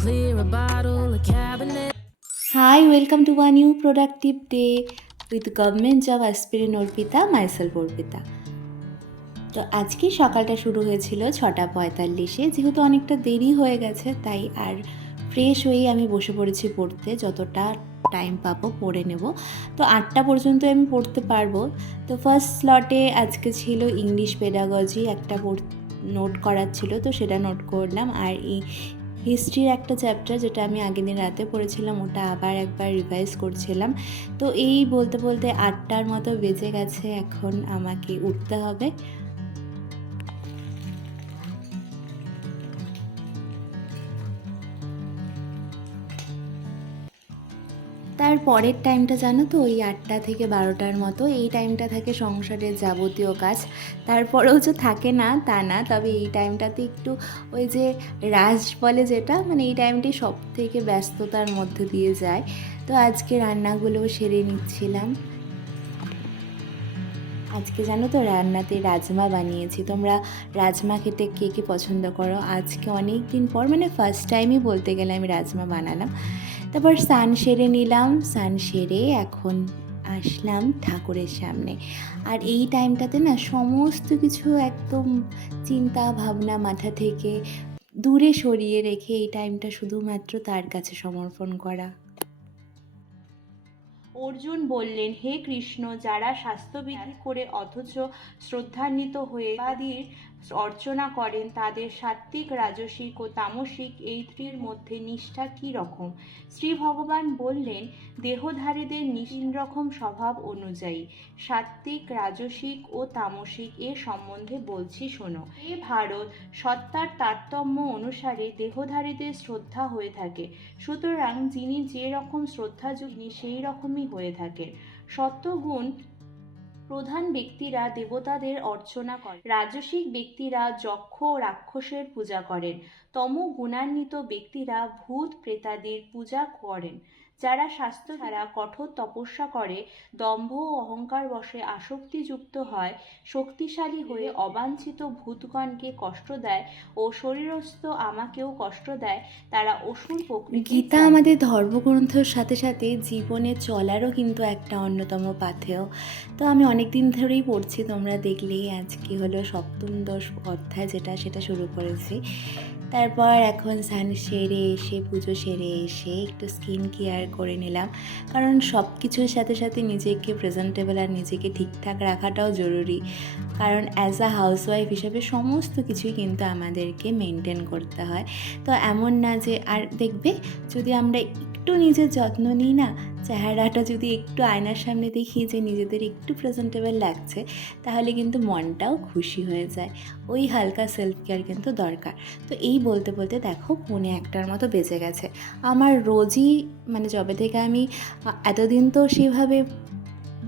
clear a bottle, a cabinet. Hi, welcome to a new productive day with government job aspirant Arpita myself Arpita. তো আজকে সকালটা শুরু হয়েছিল 6:45-এ, যেহেতু অনেকটা দেরি হয়ে গেছে তাই আর ফ্রেশ হয়েই আমি বসে পড়েছি পড়তে, যতটা টাইম পাবো পড়ে নেব। তো 8টা পর্যন্ত আমি পড়তে পারবো। তো ফার্স্ট স্লটে আজকে ছিল ইংলিশ পেডাগজি, একটা নোট করার ছিল, তো সেটা নোট করলাম। আর হিস্ট্রির একটা চ্যাপ্টার যেটা আমি আগের দিন রাতে পড়েছিলাম, ওটা আবার একবার রিভাইজ করছিলাম। তো এই বলতে বলতে 8টার মতো বেজে গেছে, এখন আমাকে উঠতে হবে। তার পরের টাইমটা জানো তো, ওই 8টা থেকে 12টার মতো, এই টাইমটা থাকে সংসারের যাবতীয় কাজ। তারপরেও যে থাকে না তা না, তবে এই টাইমটাতে একটু ওই যে রাশ বলে যেটা, মানে এই টাইমটি সব থেকে ব্যস্ততার মধ্যে দিয়ে যায়। তো আজকে রান্নাগুলো সেরে নিচ্ছিলাম। আজকে জানো তো রান্নাতে রাজমা বানিয়েছি। তোমরা রাজমা খেতে কে কে পছন্দ করো? আজকে অনেক দিন পর, মানে ফার্স্ট টাইমই বলতে গেলে, আমি রাজমা বানালাম। তারপর স্নান সেরে নিলাম, স্নান সেরে এখন আসলাম ঠাকুরের সামনে। আর এই টাইমটাতে না সমস্ত কিছু একদম চিন্তা ভাবনা মাথা থেকে দূরে সরিয়ে রেখে এই টাইমটা শুধুমাত্র তার কাছে সমর্পণ করা। অর্জুন বললেন, হে কৃষ্ণ, যারা স্বাস্থ্যবিধি করে অথচ শ্রদ্ধান্বিত হয়ে দেবাদির অর্চনা করেন, তাদের সাত্ত্বিক, রাজসিক ও তামসিক এই ত্রির মধ্যে নিষ্ঠা কী রকম? শ্রী ভগবান বললেন, দেহধারীদের তিন রকম স্বভাব অনুযায়ী সাত্ত্বিক, রাজসিক ও তামসিক এ সম্বন্ধে বলছি শোনো। এ ভারত, সত্তার তারতম্য অনুসারে দেহধারীদের শ্রদ্ধা হয়ে থাকে। সুতরাং যিনি যে রকম শ্রদ্ধাযোগ্য সেই রকমই হয়ে থাকে। সত্ত্বগুণ প্রধান ব্যক্তিরা দেবতাদের অর্চনা করেন, রাজসিক ব্যক্তিরা যক্ষ ও রাক্ষসের পূজা করেন, তমগুণান্বিত ব্যক্তিরা ভূত প্রেতাদির পূজা করেন। যারা স্বাস্থ্য ছাড়া কঠোর তপস্যা করে, দম্ভ ও অহংকার বশে আসক্তিযুক্ত হয়, শক্তিশালী হয়ে অবাঞ্ছিত ভূতগণকে কষ্ট দেয় ও শরীরস্থ আমাকেও কষ্ট দেয়, তারা অসুর প্রকৃতি। গীতা আমাদের ধর্মগ্রন্থের সাথে সাথে জীবনে চলারও কিন্তু একটা অন্যতম পাথেয়। তো আমি অনেক দিন ধরেই পড়ছি, তোমরা দেখলেই আজকে হলো সপ্তদশ অধ্যায় সেটা শুরু করেছি। তারপর এখন স্নান সেরে এসে, পুজো সেরে এসে একটু স্কিন কেয়ার করে নিলাম, কারণ সব কিছুর সাথে সাথে নিজেকে প্রেজেন্টেবল আর নিজেকে ঠিকঠাক রাখাটাও জরুরি। কারণ অ্যাজ আ হাউসওয়াইফ হিসেবে সমস্ত কিছুই কিন্তু আমাদেরকে মেনটেন করতে হয়। তো এমন না যে, আর দেখবে যদি আমরা একটু নিজের যত্ন নিই না, চেহারাটা যদি একটু আয়নার সামনে দেখি যে নিজেদের একটু প্রেজেন্টেবল লাগছে, তাহলে কিন্তু মনটাও খুশি হয়ে যায়। ওই হালকা সেলফ কেয়ার কিন্তু দরকার। তো এই বলতে বলতে দেখো 1:45টার মতো বেজে গেছে। আমার রোজই, মানে যবে থেকে আমি এতদিন তো সেভাবে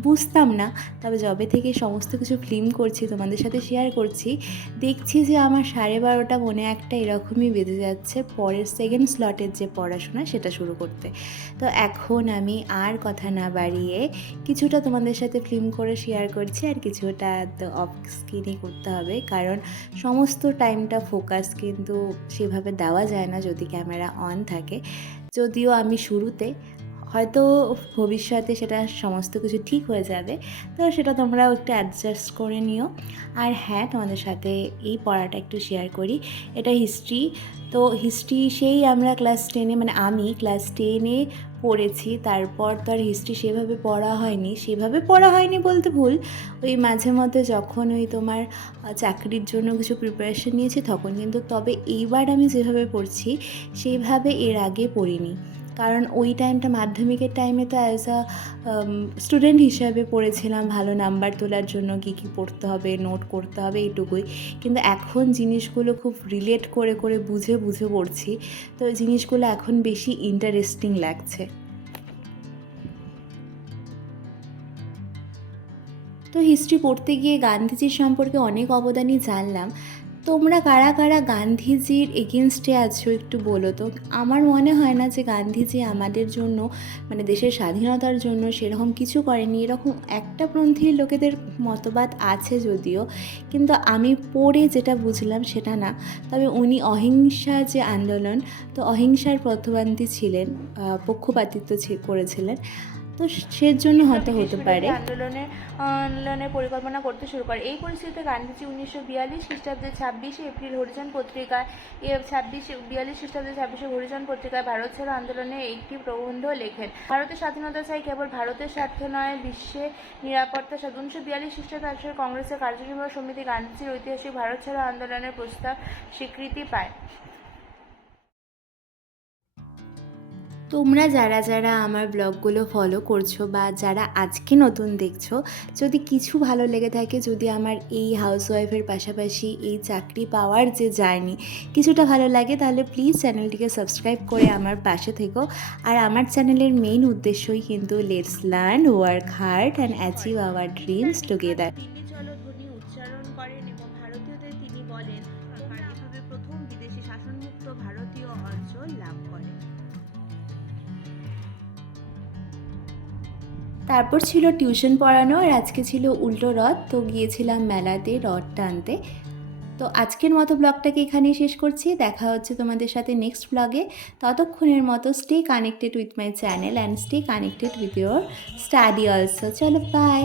বুঝতাম না, তবে যবে থেকে সমস্ত কিছু ফিল্ম করছি, তোমাদের সাথে শেয়ার করছি, দেখছি যে আমার 12:30 1:45 এরকমই বেজে যাচ্ছে পরের সেকেন্ড স্লটের যে পড়াশোনা সেটা শুরু করতে। তো এখন আমি আর কথা না বাড়িয়ে কিছুটা তোমাদের সাথে ফিল্ম করে শেয়ার করছি, আর কিছুটা তো অফ স্ক্রিনে করতে হবে, কারণ সমস্ত টাইমটা ফোকাস কিন্তু সেভাবে দেওয়া যায় না যদি ক্যামেরা অন থাকে। যদিও আমি শুরুতে, হয়তো ভবিষ্যতে সেটা সমস্ত কিছু ঠিক হয়ে যাবে, তো সেটা তোমরাও একটু অ্যাডজাস্ট করে নিও। আর হ্যাঁ, তোমাদের সাথে এই পড়াটা একটু শেয়ার করি। এটা হিস্ট্রি। তো হিস্ট্রি সেই আমরা ক্লাস 10-এ, মানে আমি ক্লাস 10-এ পড়েছি, তারপর তো আর হিস্ট্রি সেভাবে পড়া হয়নি বলতে ভুল। ওই মাঝে মধ্যে যখন ওই তোমার চাকরির জন্য কিছু প্রিপারেশন নিয়েছি তখন কিন্তু, তবে এইবার আমি যেভাবে পড়ছি সেইভাবে এর আগে পড়িনি। কারণ ওই টাইমটা মাধ্যমিকের টাইমে তো অ্যাজ আ স্টুডেন্ট হিসাবে পড়েছিলাম ভালো নাম্বার তোলার জন্য কী কী পড়তে হবে, নোট করতে হবে, এইটুকুই। কিন্তু এখন জিনিসগুলো খুব রিলেট করে করে বুঝে বুঝে পড়ছি, তো জিনিসগুলো এখন বেশি ইন্টারেস্টিং লাগছে। তো হিস্ট্রি পড়তে গিয়ে গান্ধীজির সম্পর্কে অনেক অবদানই জানলাম। তো তোমরা কারা কারা গান্ধীজির এগেনস্টে আছো একটু বলো তো। আমার মনে হয় না যে গান্ধীজি আমাদের জন্য মানে দেশের স্বাধীনতার জন্য সেরকম কিছু করেনি। এরকম একটা পন্থীর লোকেদের মতবাদ আছে যদিও, কিন্তু আমি পড়ে যেটা বুঝলাম সেটা না। তবে উনি অহিংসা যে আন্দোলন, তো অহিংসার পথগামী ছিলেন, পক্ষপাতিত্ব করেছিলেন, তো সেজন্য হয়তো হতে পারে। আন্দোলনের পরিকল্পনা করতে শুরু করে। এই পরিস্থিতিতে গান্ধীজি 1942 খ্রিস্টাব্দের 26শে এপ্রিল হরিজন পত্রিকায় 2642 খ্রিস্টাব্দের 26শে হরিজন পত্রিকায় ভারত ছাড়ো আন্দোলনের একটি প্রবন্ধ লেখেন। ভারতের স্বাধীনতা চাই, কেবল ভারতের স্বার্থ নয়, বিশ্বের নিরাপত্তা। 1942 খ্রিস্টাব্দে আসলে কংগ্রেসের কার্যনির্বাহী সমিতি গান্ধীজির ঐতিহাসিক ভারত ছাড়ো আন্দোলনের প্রস্তাব স্বীকৃতি পায়। তোমরা যারা যারা আমার ব্লগগুলো ফলো করছো বা যারা আজকে নতুন দেখছো, যদি কিছু ভালো লেগে থাকে, যদি আমার এই হাউসওয়াইফের পাশাপাশি এই চাকরি পাওয়ার যে জার্নি কিছুটা ভালো লাগে, তাহলে প্লিজ চ্যানেলটিকে সাবস্ক্রাইব করে আমার পাশে থেকো। আর আমার চ্যানেলের মেইন উদ্দেশ্যই কিন্তু let's learn, work hard and achieve our dreams together. Delhi চলো ধ্বনি উচ্চারণ করেন এবং ভারতীয়দের তিনি বলেন সরকার এভাবে প্রথম বিদেশি শাসনমুক্ত ভারতীয় অঞ্চল লাভ করে। তারপর ছিল টিউশন পড়ানো, আর আজকে ছিল উল্টো রথ, তো গিয়েছিলাম মেলাতে রথ টানতে। তো আজকের মতো ব্লগটাকে এখানেই শেষ করছি। দেখা হচ্ছে তোমাদের সাথে নেক্সট ব্লগে। ততক্ষণের মতো stay connected with my channel and stay connected with your study also. চলো বাই।